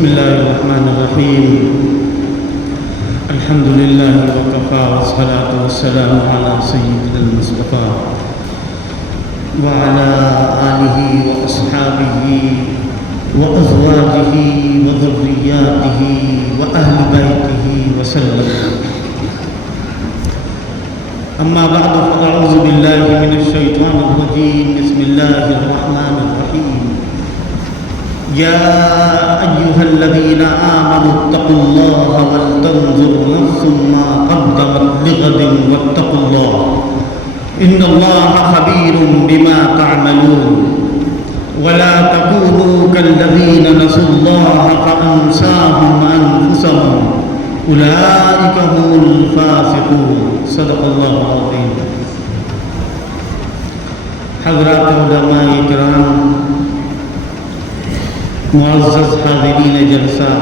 بسم الله الرحمن الرحيم. الحمد لله وكفى والصلاة والسلام على سيدنا المصطفى وعلى آله وأصحابه وأزواجه وذرياته وأهل بيته وسلم. أما بعد فأعوذ بالله من الشيطان الرجيم. بسم الله الرحمن الرحيم. يا أيها الذين آمنوا اتقوا الله ولتنظر نفس ما قدمت لغد واتقوا الله إن الله خبير بما تعملون ولا تكونوا كالذين نسوا الله فأنساهم أنفسهم أولئك هم الفاسقون. صدق الله العظيم. حضرات علماء کرام، معزز حاضرین جلسہ،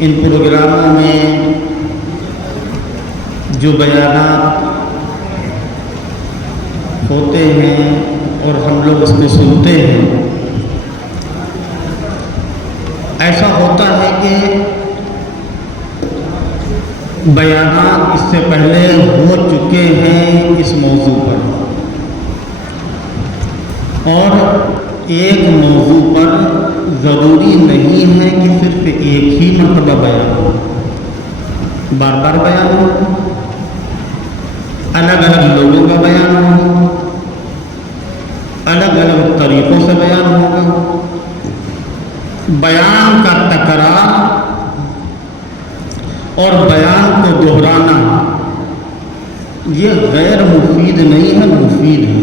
ان پروگراموں میں جو بیانات ہوتے ہیں اور ہم لوگ اس کو سنتے ہیں، ایسا ہوتا ہے کہ بیانات اس سے پہلے ہو چکے ہیں اس موضوع پر، اور ایک موضوع پر ضروری نہیں ہے کہ صرف ایک ہی مرتبہ بیان ہو، بار بار بیان ہو، الگ الگ لوگوں کا بیان ہو، الگ الگ طریقوں سے بیان ہوگا. بیان کا تکرار اور بیان کو دہرانا یہ غیر مفید نہیں ہے، مفید ہے.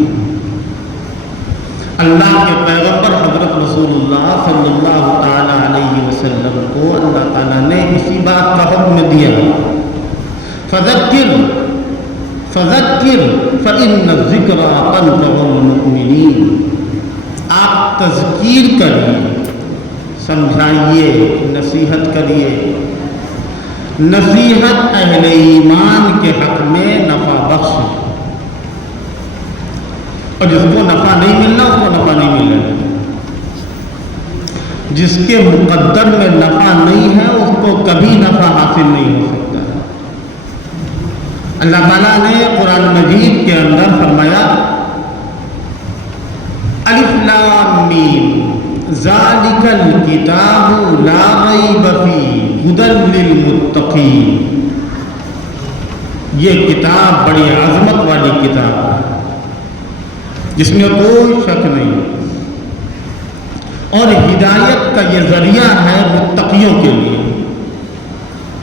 اللہ کے پیغمبر حضرت رسول اللہ صلی اللہ تعالی علیہ وسلم کو اللہ تعالیٰ نے اسی بات کا حکم دیا، فذکر فذکر فإن الذکری تنفع المؤمنین. آپ تذکیر کریے، سمجھائیے، نصیحت کریے. نصیحت اہل ایمان کے حق میں نفع بخش ہے، اور جس کو نفع نہیں ملنا اس کو نفع نہیں ملنا. جس کے مقدر میں نفع نہیں ہے اس کو کبھی نفع حاصل نہیں ہو سکتا. اللہ تعالیٰ نے قرآن مجید کے اندر فرمایا، الف لام میم ذالک الکتاب لا ریب فیہ ھدی للمتقین. یہ کتاب بڑی عظمت والی کتاب ہے جس میں کوئی شک نہیں، اور ہدایت کا یہ ذریعہ ہے متقیوں کے لیے.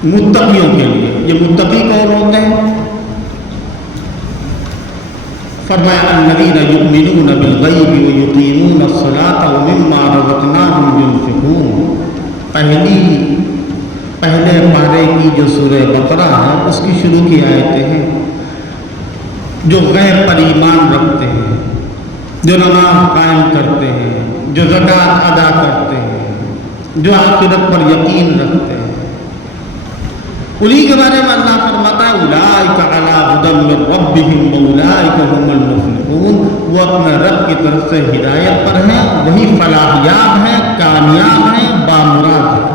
متقیوں کے لیے یہ متقی کون ہوتے ہیں؟ فرمایا الذین یؤمنون بالغیب ویقیمون الصلاۃ ومما رزقناہم ینفقون. پہلے پارے کی جو سورہ بقرہ ہے اس کی شروع کی آیتیں ہیں. جو غیب پر ایمان رکھتے ہیں، جو نماز قائم کرتے ہیں، جو زکوٰۃ ادا کرتے ہیں، جو آخرت پر یقین رکھتے ہیں، انہی کے بارے میں اللہ فرماتا ہے اولئک علی ھدی من ربہم واولئک ھم المفلحون. وہ اپنے رب کی طرف سے ہدایت پر ہیں، وہی فلاح یاب ہیں، کامیاب ہیں، بامراد ہیں.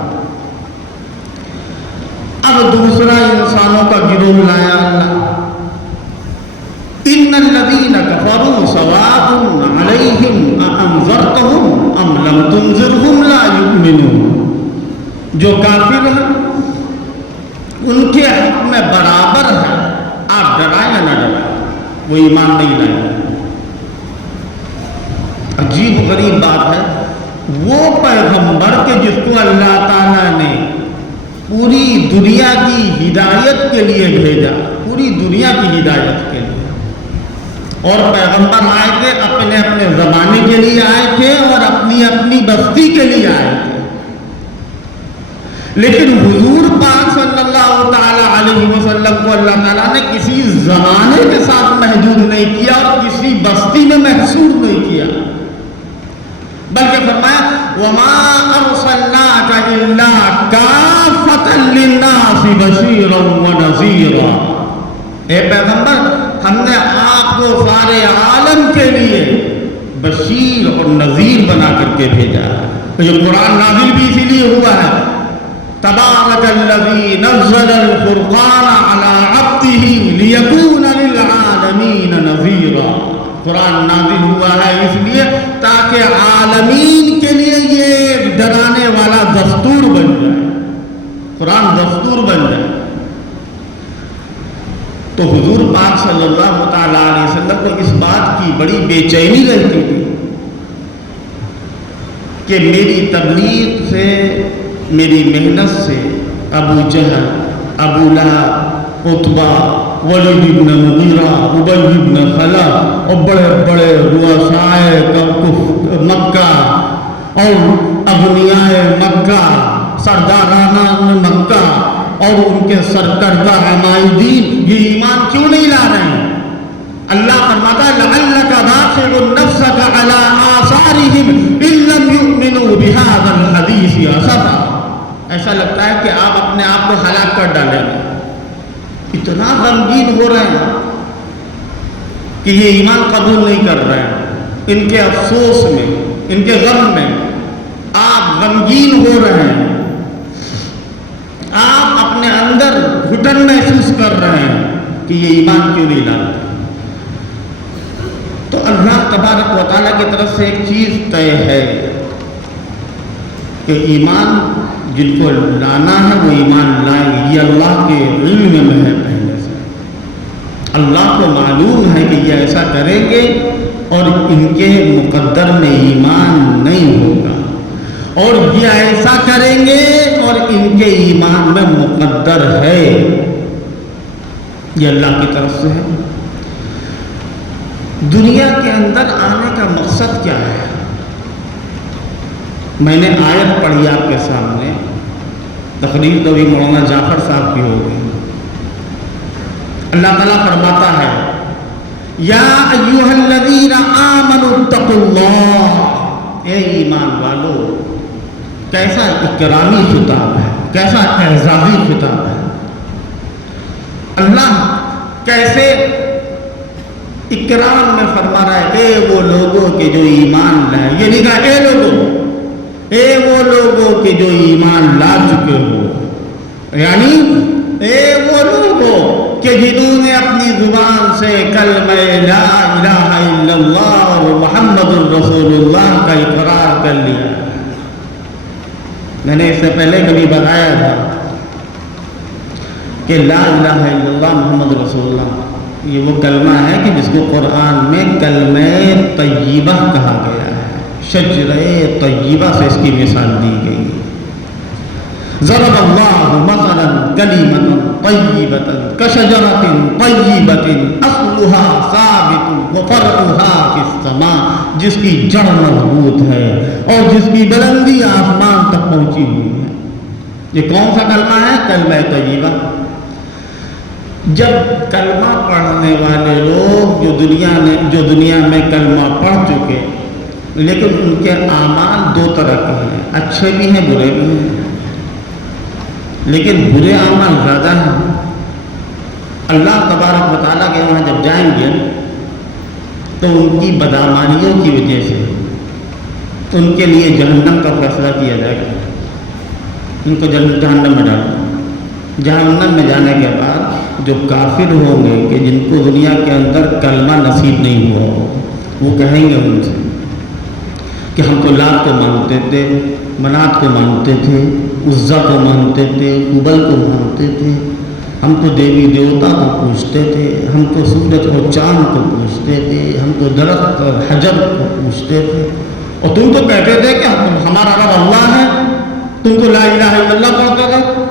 اب دوسرا انسانوں کا گروہ لایا اللہ، ان الذین کفروا سواء علیہم اانذرتہم ام لم تنذرہم لا یؤمنون. جو کافر ہیں ان کے حق میں برابر ہے، آپ ڈرائیں یا نہ ڈرائیں، وہ ایمان نہیں لائیں. عجیب غریب بات ہے، وہ پیغمبر کے جس کو اللہ تعالیٰ نے پوری دنیا کی ہدایت کے لیے بھیجا، پوری دنیا کی ہدایت کے لیے، اور پیغمبر آئے تھے اپنے اپنے زمانے کے لیے آئے تھے اور اپنی اپنی بستی کے لیے آئے تھے، لیکن حضور پاک صلی اللہ تعالی علیہ وسلم کو اللہ تعالیٰ نے کسی زمانے کے ساتھ محدود نہیں کیا اور کسی بستی میں محصور نہیں کیا، بلکہ فرمایا وَمَا أَرْسَلْنَاكَ إِلَّا كَافَّةً لِلنَّاسِ بَشِيرًا وَنَذِيرًا. اے پیغمبر، ہم نے آپ کو سارے عالم کے لیے بشیر اور نذیر بنا کر کے بھیجا ہے. تو یہ قرآن نازل بھی اسی لیے ہوا ہے. تبارک الذی نزل الفرقان علی عبدہ لیکون للعالمین نذیرا. قرآن نازل ہوا ہے اس لیے تاکہ عالمین کے لیے یہ ڈرانے والا دستور بن جائے. قرآن دستور بن جائے. تو حضور پاک صلی اللہ تعالیٰ علیہ وسلم کو اس بات کی بڑی بے چینی رہتی تھی کہ میری تبلیغ سے، میری محنت سے ابو جہل، ابو لہب، عتبہ، ولید بن مغیرہ، ابی بن خلف اور بڑے بڑے رؤسائے مکہ اور اغنیاء مکہ، سرداران مکہ اور ان کے سرکردہ عمائدین یہ ایمان کیوں نہیں لا رہے ہیں؟ اللہ فرماتا ہے لعلک باخع نفسک علی آثارہم ان لم یؤمنوا بہذا الحدیث اسفا. ایسا لگتا ہے کہ آپ اپنے آپ کو ہلاک کر ڈالیں گے. اتنا غمگین ہو رہے ہیں کہ یہ ایمان قبول نہیں کر رہے ہیں. ان کے افسوس میں، ان کے غم میں آپ غمگین ہو رہے ہیں. آپ اپنے اندر گھٹن محسوس کر رہے ہیں کہ یہ ایمان کیوں نہیں لاتے. تو اللہ تبارک و تعالیٰ کی طرف سے ایک چیز طے ہے کہ ایمان جن کو لانا ہے وہ ایمان لائیں گے. یہ اللہ کے علم میں ہے پہلے سے. اللہ کو معلوم ہے کہ یہ ایسا کریں گے اور ان کے مقدر میں ایمان نہیں ہوگا، اور یہ ایسا کریں گے اور ان کے ایمان میں مقدر ہے. یہ اللہ کی طرف سے ہے. دنیا کے اندر آنے کا مقصد کیا ہے؟ میں نے آیت پڑھی آپ کے سامنے، تقریر تو بھی مولانا جعفر صاحب کی ہوگی. اللہ تعالیٰ فرماتا ہے یا ایھا الذین آمنوا اتقوا اللہ. اے ایمان والو. کیسا اکرامی خطاب ہے، کیسا اعزازی خطاب ہے. اللہ کیسے اکرام میں فرما رہا ہے اے وہ لوگوں کے جو ایمان لائے. یہ نہیں کہا اے لوگوں، اے وہ لوگوں کے جو ایمان لا چکے ہو، یعنی اے وہ لوگوں کہ جنہوں نے اپنی زبان سے کلمہ لا الہ الا اللہ اور محمد الرسول اللہ کا اقرار کر لیا. میں نے اس سے پہلے کبھی بتایا تھا کہ لا الہ الا اللہ محمد رسول اللہ یہ وہ کلمہ ہے کہ جس کو قرآن میں کلمہ طیبہ کہا گیا ہے. شجرہ طیبہ سے اس کی مثال دی گئی. ضرب اللہ مثلا کلمۃ طیبۃ کشجرۃ طیبۃ اصلها ثابت وفرعها فی السماء. جس کی جڑ مضبوط ہے اور جس کی بلندی آسمان تک پہنچی ہوئی ہے. یہ کون سا کلمہ ہے؟ کلمہ طیبہ. جب کلمہ پڑھنے والے لوگ جو دنیا میں کلمہ پڑھ چکے لیکن ان کے اعمال دو طرح کے ہیں، اچھے بھی ہیں برے بھی ہیں، لیکن برے اعمال زیادہ ہیں. اللہ تبارک و تعالیٰ کے وہاں جب جائیں گے تو ان کی بدعمالیوں کی وجہ سے ان کے لیے جہنم کا فیصلہ کیا جائے گا. ان کو جہنم میں ڈالو. جہنم میں جانے کے بعد جو کافر ہوں گے کہ جن کو دنیا کے اندر کلمہ نصیب نہیں ہوا وہ کہیں گے ان سے کہ ہم تو لات کو مانتے تھے، منات کو مانتے تھے، عزا کو مانتے تھے، ہبل کو مانتے تھے، ہم تو دیوی دیوتا کو پوجتے تھے، ہم تو سورج اور چاند کو پوجتے تھے، ہم تو درخت اور حجر کو پوجتے تھے، اور تم تو کہتے تھے کہ ہمارا رب اللہ ہے، تم تو لا الہ الا اللہ پڑھتے تھے.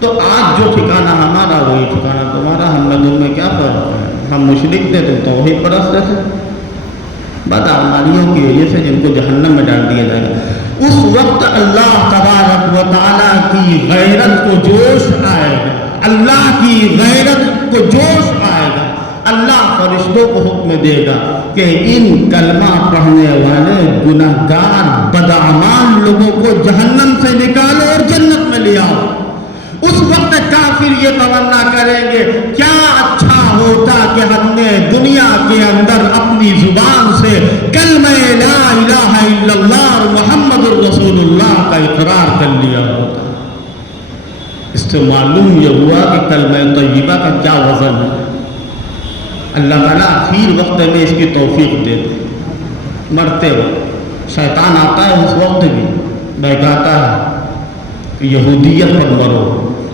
تو آج جو ٹھکانہ ہمارا وہی ٹھکانہ تمہارا. ہم میں تم میں کیا فرق ہے؟ ہم مشرک تھے، تم توحید پرست تھے. بدعمالیوں کی وجہ سے جن کو جہنم میں ڈال دیا جائے گا. اس وقت اللہ تبارک و تعالیٰ کی غیرت کو جوش آئے گا. اللہ کی غیرت کو جوش آئے گا. اللہ فرشتوں کو حکم دے گا کہ ان کلمہ پڑھنے والے گناہگار بدعمال لوگوں کو جہنم سے نکالو اور جنت میں لے آؤ. اس وقت کافر یہ تمنا کریں گے کیا اچھا ہوتا کہ ہم نے دنیا کے اندر اپنی زبان سے اس سے معلوم یہ ہوا کہ کلمہ طیبہ کا کیا وزن ہے. اللہ تعالیٰ آخر وقت میں اس کی توفیق دے دے. مرتے وقت شیطان آتا ہے اس وقت بھی بہکاتا ہے کہ یہودیت پر مرو،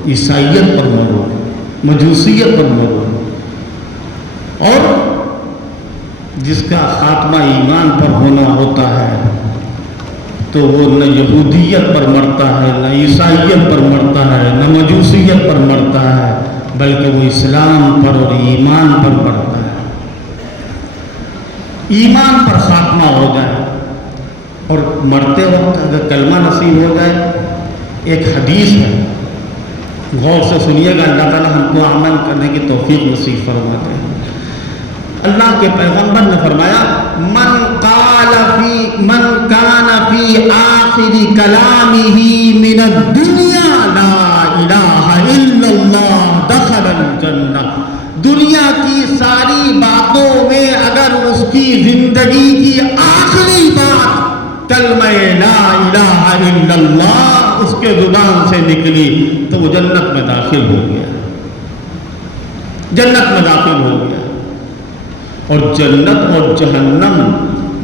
عیسائیت پر مرو، مجوسیت پر مرو. اور جس کا خاتمہ ایمان پر ہونا ہوتا ہے تو وہ نہ یہودیت پر مرتا ہے، نہ عیسائیت پر مرتا ہے، نہ مجوسیت پر مرتا ہے، بلکہ وہ اسلام پر اور ایمان پر مرتا ہے. ایمان پر خاتمہ ہو جائے اور مرتے وقت اگر کلمہ نصیب ہو جائے. ایک حدیث ہے، غور سے سنیے گا، اللہ تعالیٰ ہم کو عمل کرنے کی توفیق نصیب فرماتے ہیں. اللہ کے پیغمبر نے فرمایا من کان فی آخر کلامہ من الدنیا لا الہ الا اللہ دخل الجنہ. دنیا کی ساری باتوں میں اگر اس کی زندگی کی آخری بات کلمہ لا الہ الا اللہ اس کے زبان سے نکلی تو وہ جنت میں داخل ہو گیا، جنت میں داخل ہو گیا. اور جنت اور جہنم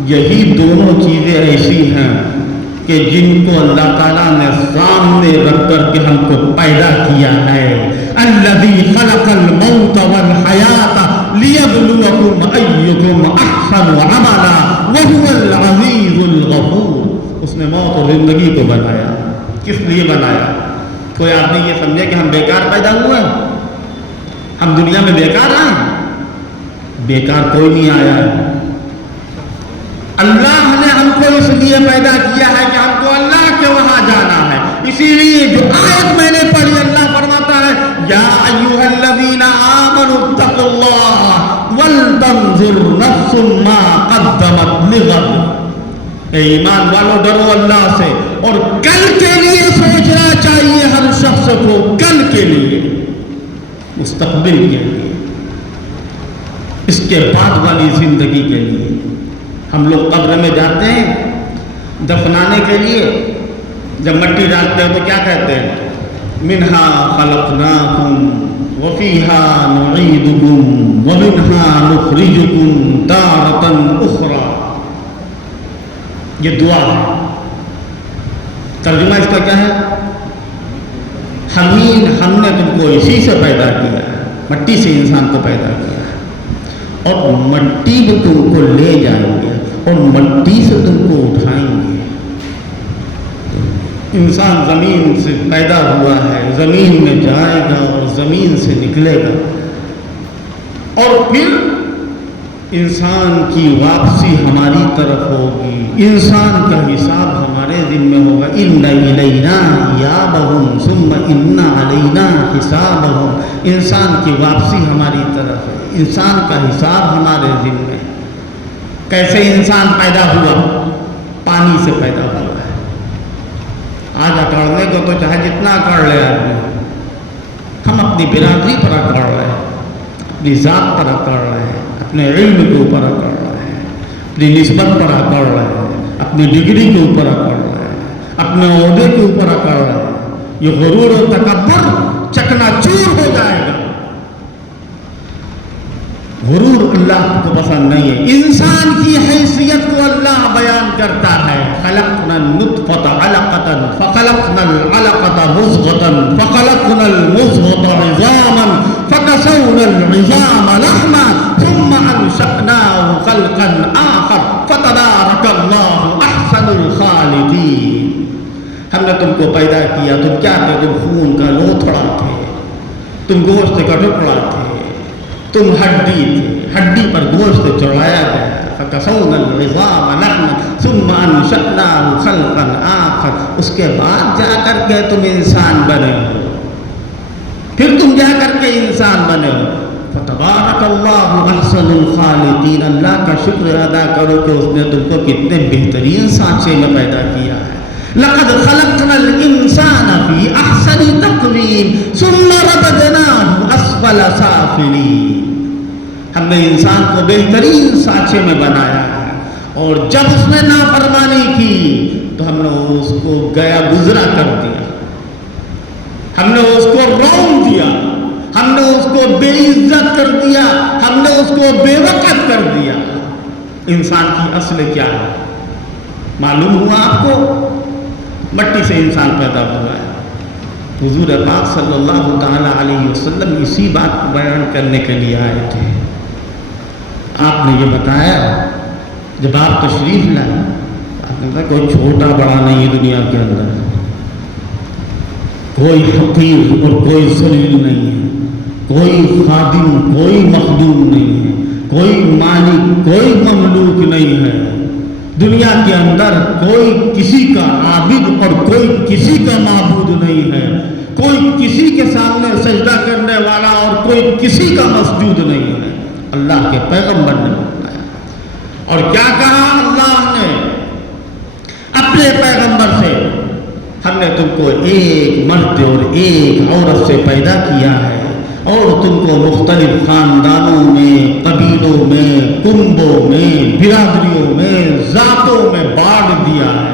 یہی دونوں چیزیں ایسی ہیں کہ جن کو اللہ تعالیٰ نے سامنے رکھ کر کے ہم کو پیدا کیا ہے. الذی خلق الموت والحیات لیبلوکم ایکم احسن عملا وہو العزیز الغفور. اس نے موت اور زندگی کو بنایا. کس لیے بنایا؟ کوئی آدمی یہ سمجھے کہ ہم بیکار پیدا ہوئے ہیں، ہم دنیا میں بیکار آئے؟ بیکار کوئی نہیں آیا ہے. اللہ نے ہم کو اس لیے پیدا کیا ہے کہ ہم کو اللہ کے وہاں جانا ہے. اسی لیے جو آیت میں نے پڑھی اللہ فرماتا ہے یا ایھا الذین آمنوا اتقوا اللہ ولتنظر نفس ما قدمت لغد. اے ایمان والو ڈرو اللہ سے اور کل کے لیے سوچنا چاہیے ہر شخص کو، کل کے لیے، مستقبل کے لیے، اس کے بعد والی زندگی کے لیے. ہم لوگ قبر میں جاتے ہیں دفنانے کے لیے، جب مٹی ڈالتے ہیں تو کیا کہتے ہیں؟ منہا خلقناکم وفیہا نعیدکم ومنہا نخرجکم تارۃ اخری. یہ دعا ہے. ترجمہ اس کا کیا ہے؟ ہم نے تم کو اسی سے پیدا کیا ہے، مٹی سے انسان کو پیدا کیا ہے، اور مٹی میں تم کو لے جائیں گے اور مٹی سے تم کو اٹھائیں گے. انسان زمین سے پیدا ہوا ہے، زمین میں جائے گا اور زمین سے نکلے گا، اور پھر انسان کی واپسی ہماری طرف ہوگی. انسان کا حساب ہمارے ذمہ ہوگا. ان الینا ایابہم ثم ان علینا حسابہم. انسان کی واپسی ہماری طرف ہے، انسان کا حساب ہمارے ذمہ ہے. کیسے انسان پیدا ہوا؟ پانی سے پیدا ہوا ہے. آج اکڑنے کو تو چاہے جتنا اکڑ لے آدمی، ہم اپنی برادری پر اکڑ رہے ہیں، اپنی ذات پر اکڑ رہے ہیں، اپنے علم کے اوپر اکڑ رہے ہیں، اپنی نسبت پر اکڑ رہے ہیں، اپنی ڈگری کے اوپر اکڑ رہے ہیں، اپنے عہدے کے اوپر اکڑ رہے ہیں. یہ غرور و تکبر چکنا چور ہو جائے گا. غرور اللہ کو پسند نہیں ہے. انسان کی حیثیت کو اللہ بیان کرتا ہے. خلقنا النطفة علقة فخلقنا العلقة مضغة فخلقنا المضغة عظاما فكسونا العظام لحما ثم أنشأناه خلقا آخر فتبارك الله أحسن الخالقين. ہم نے تم کو پیدا کیا، تم کیا تھے؟ تم خون کا لوتھڑا تھے، تم گوشت کا ٹکڑا تھے، تم ہڈی تھے، ہڈی پر گوشت چڑھایا گیا. فَكَسَوْنَا الْعِظَامَ لَحْمًا ثُمَّ أَنشَأْنَاهُ خَلْقًا آخر. اس کے بعد جا کر کے تم انسان بنے ہو، پھر تم جا کر کے انسان بنے ہو. فَتَبَارَكَ اللَّهُ أَحْسَنُ الْخَالِقِينَ. اللہ کا شکر ادا کرو کہ اس نے تم کو کتنے بہترین سانچے میں پیدا کیا ہے. لَقَدْ خَلَقْنَا الْإِنسَانَ فِي أَحْسَنِ تَقْوِيمٍ ثُمَّ رَدَدْنَاهُ أَسْفَلَ سَافِلِينَ. ہم نے انسان کو بہترین سانچے میں بنایا ہے، اور جب اس نے نافرمانی کی تو ہم نے اس کو گیا گزرا کر دیا. ہم نے اس کو رون دیا، ہم نے اس کو بے عزت کر دیا، ہم نے اس کو بے وقت کر دیا۔ انسان کی اصل کیا ہے معلوم ہوا آپ کو؟ مٹی سے انسان پیدا ہوا ہے۔ حضور پاک صلی اللہ تعالی علیہ وسلم اسی بات بیان کرنے کے لیے آئے تھے۔ آپ نے یہ بتایا، جب آپ تشریف لائے، آپ نے کہا کوئی چھوٹا بڑا نہیں ہے دنیا کے اندر، کوئی فقیر اور کوئی ذلیل نہیں ہے، کوئی خادم کوئی مخدوم نہیں ہے، کوئی مالک کوئی مملوک نہیں ہے۔ دنیا کے اندر کوئی کسی کا عابد اور کوئی کسی کا معبود نہیں ہے، کوئی کسی کے سامنے سجدہ کرنے والا اور کوئی کسی کا مسجود نہیں ہے۔ اللہ کے پیغمبر نے بتایا، اور کیا کہا اللہ نے اپنے پیغمبر سے؟ ہم نے تم کو ایک مرد اور ایک عورت سے پیدا کیا ہے، اور تم کو مختلف خاندانوں میں، قبیلوں میں، کنبوں میں، برادریوں میں، ذاتوں میں بانٹ دیا ہے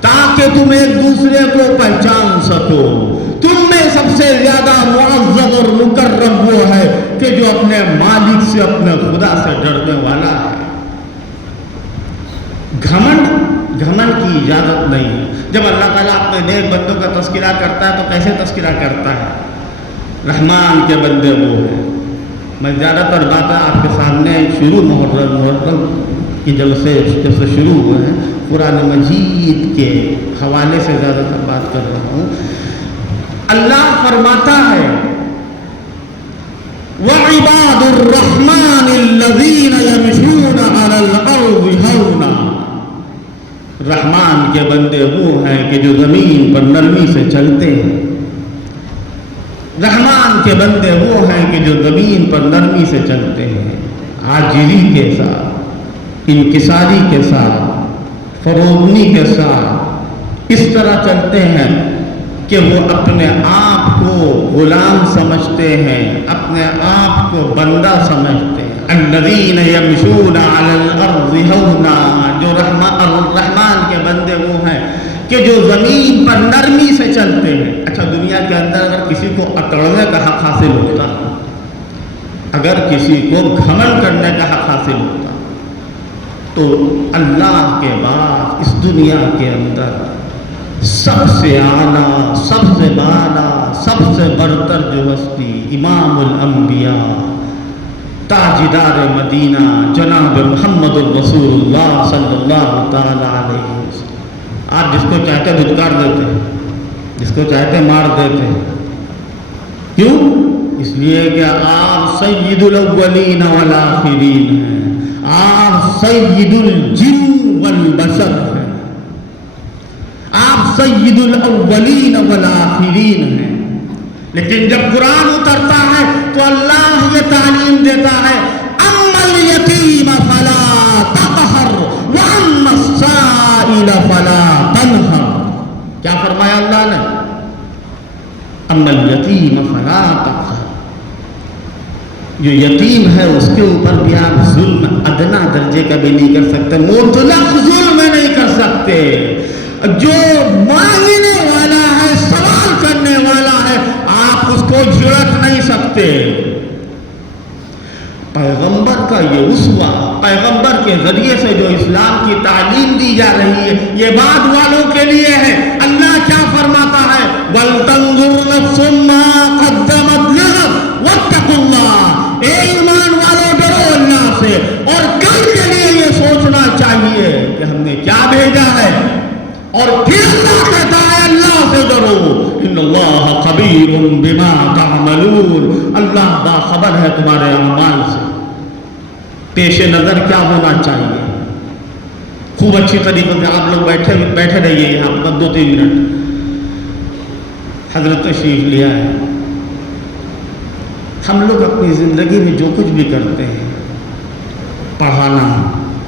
تاکہ تم ایک دوسرے کو پہچان سکو۔ تم میں سب سے زیادہ معزز اور مکرم وہ ہے کہ جو اپنے مالک سے، اپنے خدا سے ڈرنے والا ہے۔ گھمنڈ کی اجازت نہیں ہے۔ جب اللہ تعالیٰ اپنے نیک بندوں کا تذکرہ کرتا ہے تو کیسے تذکرہ کرتا ہے؟ رحمان کے بندے وہ ہیں۔ میں زیادہ تر باتیں آپ کے سامنے شروع محرم کی جلسے جب سے شروع ہوئے ہیں قرآن مجید کے حوالے سے زیادہ تر بات کر رہا ہوں۔ اللہ فرماتا ہے وَعِبَادُ الرَّحْمَنِ الَّذِينَ يَمْشُونَ عَلَى الْأَرْضِ هَوْنًا۔ رحمان کے بندے وہ ہیں کہ جو زمین پر نرمی سے چلتے ہیں۔ رحمان کے بندے وہ ہیں کہ جو زمین پر نرمی سے چلتے ہیں، عاجزی کے ساتھ، انکساری کے ساتھ، فروغنی کے ساتھ، اس طرح چلتے ہیں کہ وہ اپنے آپ کو غلام سمجھتے ہیں، اپنے آپ کو بندہ سمجھتے ہیں۔ الذین یمشون علی الارض ہونا، جو رحمان کے بندے وہ ہیں کہ جو زمین پر نرمی سے چلتے ہیں۔ اچھا، دنیا کے اندر اگر کسی کو اکڑنے کا حق حاصل ہوتا، اگر کسی کو گھمنڈ کرنے کا حق حاصل ہوتا، تو اللہ کے بعد اس دنیا کے اندر سب سے اعلیٰ، سب سے بالا، سب سے برتر جو ہستی، امام الانبیاء، تاجدار مدینہ، جناب محمد الرسول اللہ صلی اللہ تعالی علیہ وسلم۔ آپ جس کو چاہتے دھتکار دیتے، جس کو چاہتے مار دیتے، کیوں؟ اس لیے کہ آپ سید الاولین والآخرین ہیں، آپ سید الجن والبشر ہیں، آپ سید الاولین والآخرین ہیں۔ لیکن جب قرآن اترتا ہے تو اللہ یہ تعلیم دیتا ہے اما الیتیم فلا تقہر واما السائل فلا تنہر۔ کیا فرمایا اللہ نے؟ اما الیتیم فلا تقہر، جو یتیم ہے اس کے اوپر بھی آپ ظلم ادنا درجے کا بھی نہیں کر سکتے، مطلق ظلم نہیں کر سکتے۔ جو مانگنے والا ہے، سوال کرنے والا ہے، آپ اس کو جھڑک نہیں سکتے۔ پیغمبر کا یہ اسوہ، پیغمبر کے ذریعے سے جو اسلام کی تعلیم دی جا رہی ہے، یہ بعد والوں کے لیے ہے۔ اللہ کیا فرماتا ہے؟ وَلْتَنظُرْ نَفْسٌ مَّا قَدَّمَتْ لِغَدٍ وَاتَّقُوا اللَّهَ۔ اے ایمان والو، ڈرو اللہ سے، اور کل کے لیے یہ سوچنا چاہیے کہ ہم نے کیا بھیجا ہے۔ اور پھر اللہ کہتا ہے اللہ سے ڈرو، ان اللہ خبیر بما تعملون، اللہ باخبر ہے تمہارے اعمال سے۔ پیش نظر کیا ہونا چاہیے؟ خوب اچھی طریقے سے آپ لوگ بیٹھے رہیے یہاں پر 2-3 منٹ۔ حضرت تشریف لیا ہے۔ ہم لوگ اپنی زندگی میں جو کچھ بھی کرتے ہیں، پڑھانا،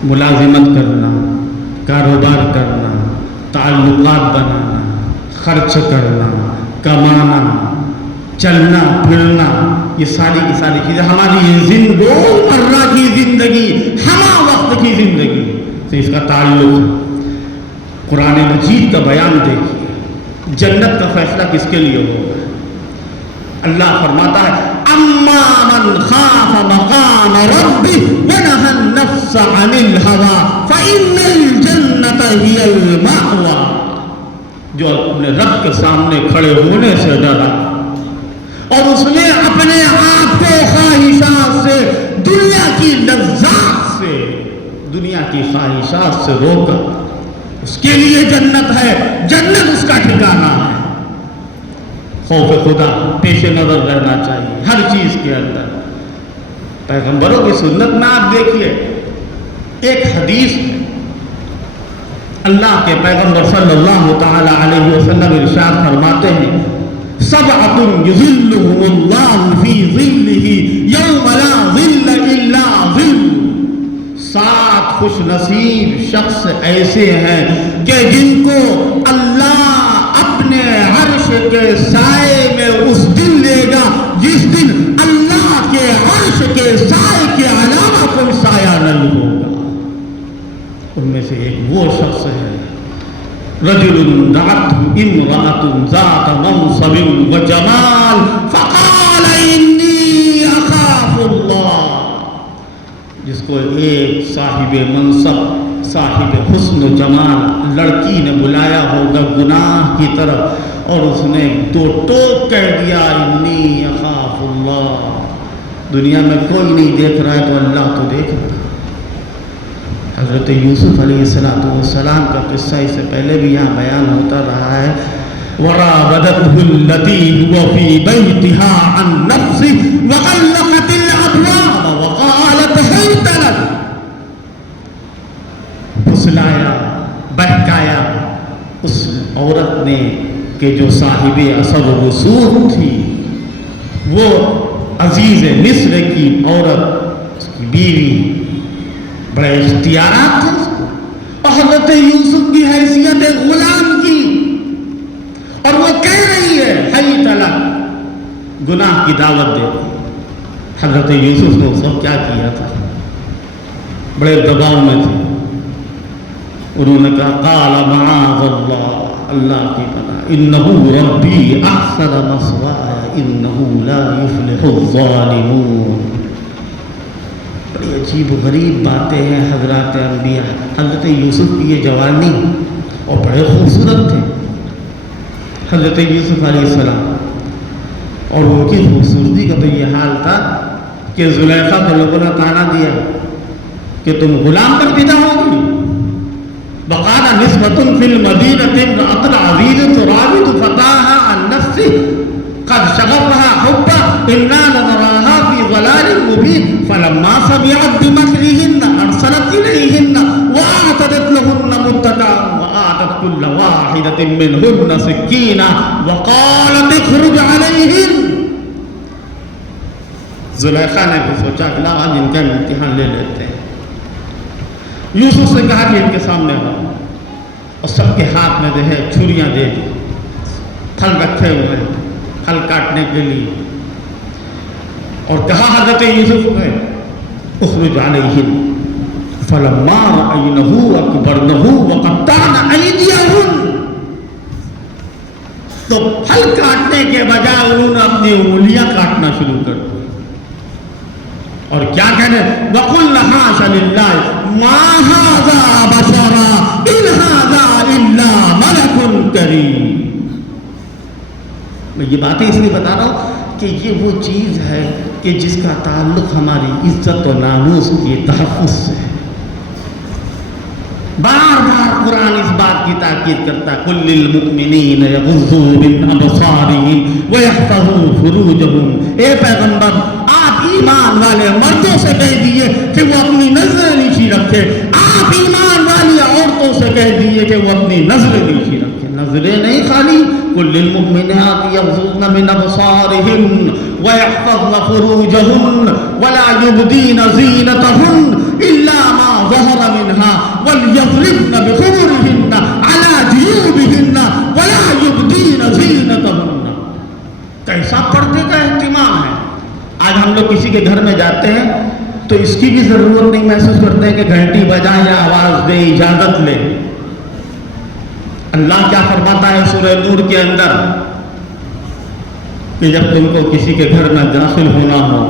ملازمت کرنا، کاروبار کرنا، تعلقات بنانا، خرچ کرنا، کمانا، چلنا پھرنا، یہ ساری کی ساری چیزیں ہماری روزمرہ کی زندگی، ہمہ وقت کی زندگی سے اس کا تعلق ہے۔ قرآن مجید کا بیان دیکھیے، جنت کا فیصلہ کس کے لیے ہوگا؟ اللہ فرماتا ہے اما من خاف مقام ربی ونہى النفس عن الہوى فإن الجنة هي المأوى، جو اپنے رب کے سامنے کھڑے ہونے سے ڈرا اور اس نے اپنے آپ کو خواہشات سے، دنیا کی لذات سے، دنیا کی خواہشات سے روکا، اس کے لیے جنت ہے، جنت اس کا ٹھکانہ ہے۔ خوف خدا پیش نظر رہنا چاہیے ہر چیز کے اندر۔ پیغمبروں کی سنت میں آپ دیکھیے، ایک حدیث میں اللہ کے پیغمبر صلی اللہ تعالی علیہ وسلم ارشاد فرماتے ہیں سبعۃ یظلھم اللہ فی ظلہ یوم لا ظل الا ظلہ، 7 خوش نصیب شخص ایسے ہیں کہ جن کو اللہ اپنے عرش کے سائے میں اس دن لے گا جس دن اللہ کے عرش کے سائے کے علاوہ کوئی سایہ نہیں ہوگا۔ ان میں سے ایک وہ شخص ہے رجل دعته امرأة ذات منصب وجمال فقال انی اخاف اللہ، جس کو ایک صاحب منصب، صاحب حسن و جمال لڑکی نے بلایا ہوگا گناہ کی طرف اور اس نے 2 ٹوک کہہ دیا انی اخاف اللہ، دنیا میں کوئی نہیں دیکھ رہا ہے تو اللہ تو دیکھ رہا ہے۔ حضرت یوسف علیہ السلام کا قصہ اس سے پہلے بھی یہاں بیان ہوتا رہا ہے وراودته التي هو في بيتها عن نفسه وغلقت الابواب وقالت هيت لك، پھسلایا بہکایا اس عورت نے کہ جو صاحب اثر و رسوخ تھی، وہ عزیز مصر کی عورت، اس کی بیوی، بڑے اختیارات تھے اس کو، اور حضرت یوسف کی حیثیت غلام کی، اور وہ کہہ رہی ہے حیت لک، گناہ کی دعوت دے دی۔ حضرت یوسف نے اس وقت کیا کیا تھا؟ بڑے دباؤ میں تھے، انہوں نے کہا قال معاذ اللہ، اللہ کی پناہ، انہ ربی احسن مثوایا انہ لا یفلح الظالمون۔ بڑی عجیب و غریب باتیں ہیں حضرات انبیاء۔ حضرت یوسف کی یہ جوانی اور بڑے خوبصورت تھے حضرت یوسف علیہ السلام، اور ان کی خوبصورتی کا تو یہ حال تھا کہ زلیخا کو لوگوں نے تانا دیا کہ تم غلام پر پیدا ہوگی۔ وقال نسوة في المدينة امرأة العزيز تراود فتاها عن نفسه قد شغفها حبا إنا لنراها في ضلال مبين فلما سمعت بمكرهن أرسلت إليهن وأعتدت لهن متكئا وآتت كل واحدة منهن سكينا وقالت اخرج عليهن۔ زلیخا نے بھی سوچا کہ آج ان کا امتحان لے لیتے ہیں۔ یوسف سے کہا کہ ان کے سامنے ہو، اور سب کے ہاتھ میں جو ہے چھریاں دے دی، پھل رکھے ہوئے ہیں پھل کاٹنے کے لیے، اور کہا حضرت یوسف نے اخرج علیہن فلما رأینہ اکبرنہ وقطعن ایدیہن، تو پھل کاٹنے کے بجائے انہوں نے اپنی انگلیاں کاٹنا شروع کر دی، اور کیا کہنے وَقُلْنَ حَاشَ لِلَّهِ مَا هَذَا بَشَرًا إِنْ هَذَا إِلَّا مَلَكٌ كَرِيمٌ۔ میں یہ باتیں اس لیے بتا رہا ہوں کہ یہ وہ چیز ہے کہ جس کا تعلق ہماری عزت و ناموس کی تحفظ سے ہے۔ بار بار قرآن اس بات کی تاکید کرتا ہے قُلْ لِلْمُؤْمِنِينَ يَغُضُّوا مِنْ أَبْصَارِهِمْ وَيَحْفَظُوا فُرُوجَهُمْ، اے پیغمبر آپ ایمان والے مردوں سے کہہ دیئے کہ وہ اپنی نظریں نیچی رکھے، آپ ایمان والی عورتوں سے کہہ دیئے کہ وہ اپنی نظریں نیچی رکھے، نظریں نہیں خالی قُلْ لِلْمُؤْمِنَاتِ يَغْضُضْنَ مِنْ أَبْصَارِهِنَّ وَيَحْفَظْنَ فُرُوجَهُنَّ وَلَا يُبْدِينَ زِينَتَهُنَّ إِلَّا مَا ظَهَرَ مِنْهَا وَلْيَضْرِبْنَ بِخُمُرِهِنَّ عَلَى جُيُوبِهِنَّ وَلَا يُبْدِينَ زِينَتَهُنَّ۔ کیسا پردے کا اہتمام ہے۔ آج ہم لوگ کسی کے گھر میں جاتے ہیں تو اس کی بھی ضرورت نہیں محسوس کرتے ہیں کہ گھنٹی بجائیں یا آواز دیں، اجازت لیں۔ اللہ کیا فرماتا ہے سورہ نور کے اندر کہ جب تم کو کسی کے گھر میں داخل ہونا ہو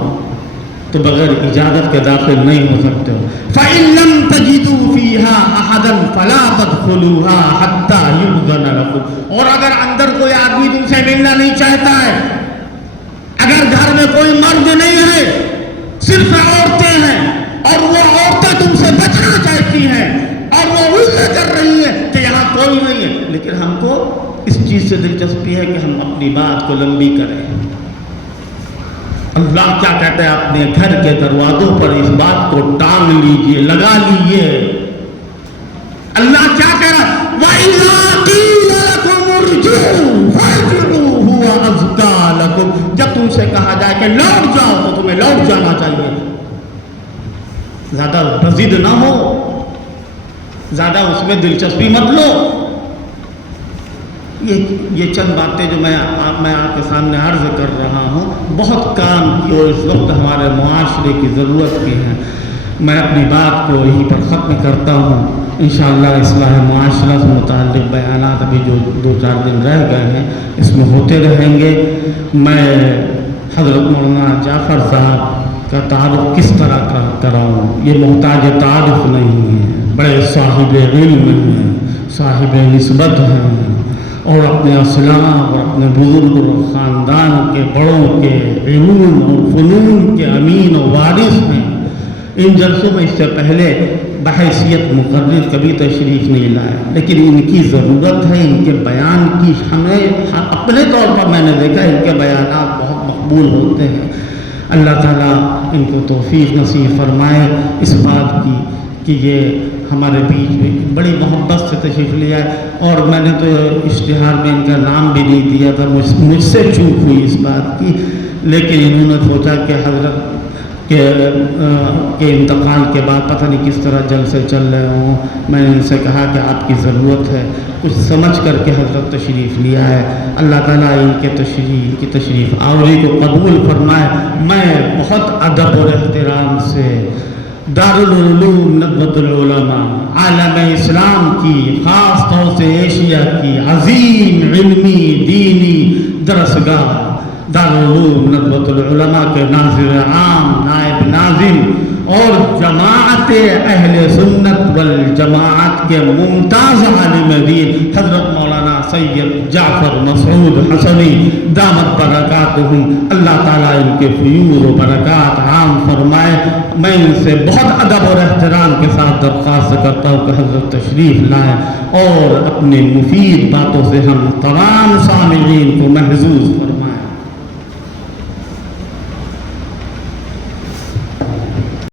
تو بغیر اجازت کے داخل نہیں ہو سکتے ہو. فَإِن لَمْ تَجِدُوا فِيهَا أَحَدًا فَلَا تَدْخُلُوهَا حَتَّى يُؤْذَنَ لَكُمْ. اور اگر اندر کوئی آدمی تم سے ملنا نہیں چاہتا ہے، اگر گھر میں کوئی مرد نہیں ہے، صرف عورتیں ہیں، اور وہ عورتیں تم سے بچنا چاہتی ہیں اور وہ الٹے کر رہی ہیں کہ یہاں کوئی نہیں ہے، لیکن ہم کو اس چیز سے دلچسپی ہے کہ ہم اپنی بات کو لمبی کریں. اللہ کیا کہتا ہے؟ اپنے گھر کے دروازوں پر اس بات کو ٹانگ لیجئے، لگا لیجئے. اللہ کیا کہہ رہا ہے؟ وَإِذَا قِيلَ لَكُمُ ارْجِعُوا فَارْجِعُوا هُوَ أَزْكَىٰ لَكُمْ. جب تم سے کہا جائے کہ لوٹ جاؤ تو تمہیں لوٹ جانا چاہیے. زیادہ بزد نہ ہو، زیادہ اس میں دلچسپی مت لو. یہ چند باتیں جو میں آپ کے سامنے عرض کر رہا ہوں بہت کام کی اور اس وقت ہمارے معاشرے کی ضرورت کی ہے. میں اپنی بات کو یہیں پر ختم کرتا ہوں. انشاءاللہ اصلاح معاشرہ سے متعلق بیانات ابھی جو 2-4 دن رہ گئے ہیں اس میں ہوتے رہیں گے. میں حضرت مولانا جعفر صاحب کا تعارف کس طرح کراؤں؟ یہ محتاج تعارف نہیں ہے، بڑے صاحب علم ہیں، صاحب نسبت ہیں، اور اپنے اسلاف اور اپنے بزرگ اور خاندان کے بڑوں کے علوم اور فنون کے امین و وارث ہیں. ان جلسوں میں اس سے پہلے بحیثیت مقرر کبھی تشریف نہیں لائے، لیکن ان کی ضرورت ہے. ان کے بیان کی ہمیں اپنے طور پر میں نے دیکھا ان کے بیانات بہت مقبول ہوتے ہیں. اللہ تعالیٰ ان کو توفیق نصیب فرمائے اس بات کی کہ یہ ہمارے بیچ میں بڑی محبت سے تشریف لیا ہے. اور میں نے تو اشتہار میں ان کا نام بھی نہیں دیا تھا، مجھ سے چوک ہوئی اس بات کی، لیکن انہوں نے سوچا کہ حضرت کے انتقال کے بعد پتہ نہیں کس طرح جلسے چل رہے ہوں. میں نے ان سے کہا کہ آپ کی ضرورت ہے، کچھ سمجھ کر کے حضرت تشریف لیا ہے. اللہ تعالیٰ ان کی تشریف آوری کو قبول فرمائے. میں بہت ادب اور احترام سے دارالعلوم ندوۃ العلماء عالم اسلام کی، خاص طور سے ایشیا کی عظیم علمی دینی درسگاہ دارالعلوم ندوۃ العلماء کے ناظر عام، نائب ناظم اور جماعت اہل سنت والجماعت کے ممتاز عالم دین حضرت مولانا سید جعفر مسعود حسنی دامت برکاتہم. اللہ تعالیٰ ان کے فیوض و برکات عام فرمائے. میں ان سے بہت ادب اور احترام کے ساتھ درخواست کرتا ہوں کہ حضرت تشریف لائیں اور اپنے مفید باتوں سے ہم تمام سامعین کو محظوظ فرمائیں.